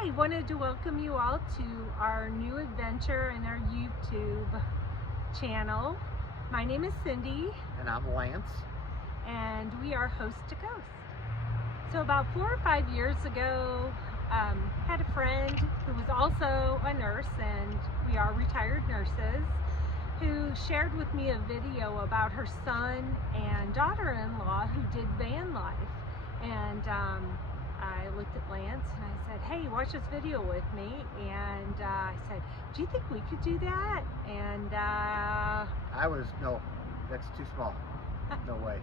Hi, wanted to welcome you all to our new adventure in our YouTube channel. My name is Cindy. And I'm Lance. And we are Host to Coast. So about 4 or 5 years ago, had a friend who was also a nurse, and we are retired nurses, who shared with me a video about her son and daughter-in-law who did van life. And I looked at Lance and I said, hey, watch this video with me. And I said, do you think we could do that? And no, that's too small. No way.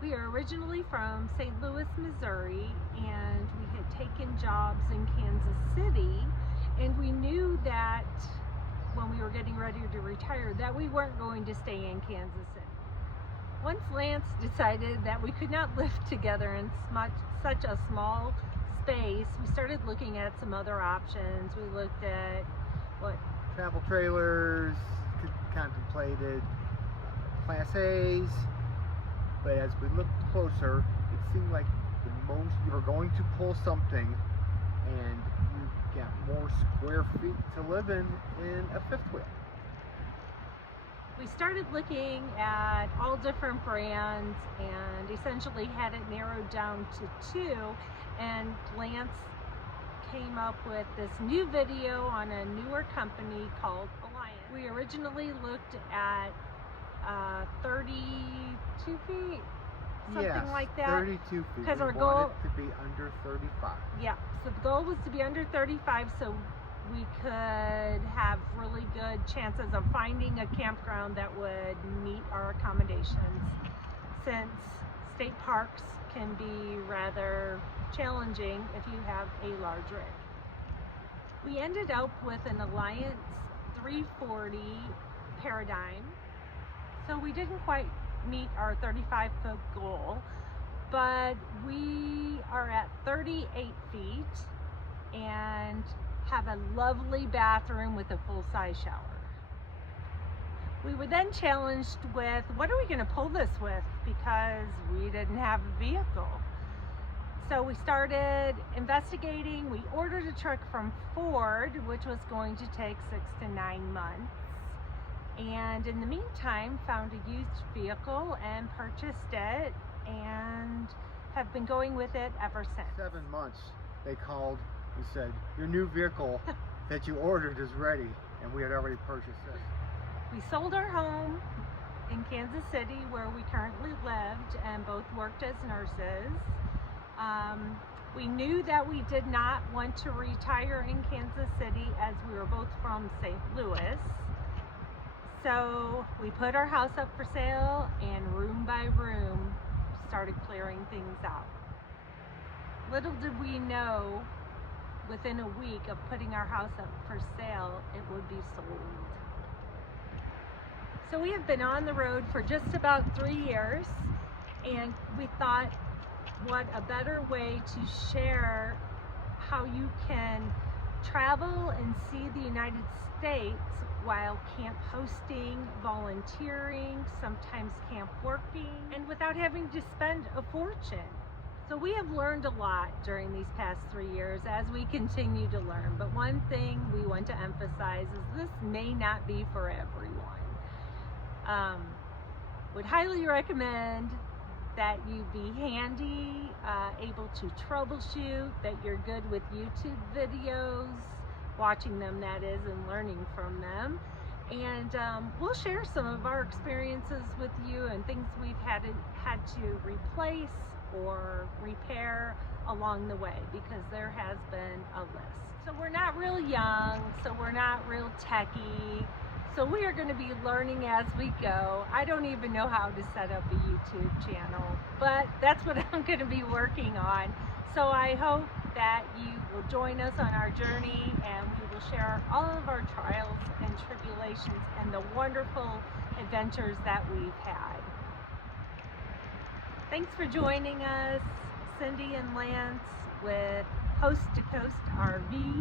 We are originally from St. Louis, Missouri, and we had taken jobs in Kansas City, and we knew that when we were getting ready to retire that we weren't going to stay in Kansas City. Once Lance decided that we could not live together in such a small space, we started looking at some other options. We looked at travel trailers, contemplated Class A's, but as we looked closer, it seemed like the most you were going to pull something and you got more square feet to live in a fifth wheel. We started looking at all different brands and essentially had it narrowed down to 2, and Lance came up with this new video on a newer company called Alliance. We originally looked at 32 feet, something like that. 32 feet. Because our goal goal to be under 35. Yeah, so the goal was to be under 35 so we could have really good chances of finding a campground that would meet our accommodations, since state parks can be rather challenging if you have a large rig. We ended up with an Alliance 340 Paradigm, so we didn't quite meet our 35-foot goal, but we are at 38 feet and have a lovely bathroom with a full-size shower. We were then challenged with, what are we going to pull this with, because we didn't have a vehicle. So we started investigating. We ordered a truck from Ford, which was going to take 6 to 9 months. And in the meantime, found a used vehicle and purchased it and have been going with it ever since. 7 months, they called and said, your new vehicle that you ordered is ready, and we had already purchased it. We sold our home in Kansas City, where we currently lived, and both worked as nurses. We knew that we did not want to retire in Kansas City, as we were both from St. Louis. So we put our house up for sale, and room by room started clearing things out. Little did we know, within a week of putting our house up for sale, it would be sold. So we have been on the road for just about 3 years, and we thought, what a better way to share how you can travel and see the United States while camp hosting, volunteering, sometimes camp working, and without having to spend a fortune. So we have learned a lot during these past 3 years as we continue to learn. But one thing we want to emphasize is this may not be for everyone. Would highly recommend that you be handy, able to troubleshoot, that you're good with YouTube videos, watching them that is, and learning from them. And we'll share some of our experiences with you and things we've had to replace or repair along the way, because there has been a list. So we're not real young, so we're not real techie, so we are going to be learning as we go. I don't even know how to set up a YouTube channel, but that's what I'm going to be working on. So I hope that you will join us on our journey, and we will share all of our trials and tribulations and the wonderful adventures that we've had. Thanks for joining us, Cindy and Lance with Host to Coast RV.